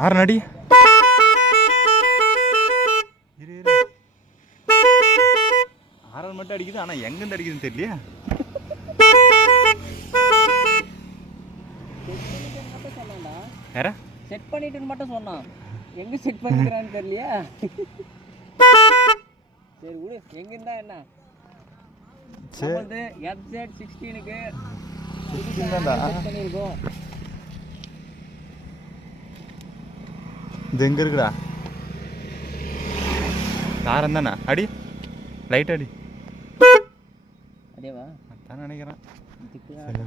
ஆறு அடி ஆறு மட்டும் அடிக்குது. ஆனால் எங்கேருந்து அடிக்குதுன்னு தெரியலையா? வேற செட் பண்ணிட்டுன்னு மட்டும் சொன்னான். எங்க செட் பண்ணிக்கிறான்னு தெரியலையா? சரி விடு, எங்க இருந்தா என்ன? சரி FZ16க்கு 16 தான்டா. பண்ணியிருக்கோம். இது எங்க இருக்குடா? தாரம் தானே? அடி லைட் அடி. அதேவா அதான் நினைக்கிறேன்.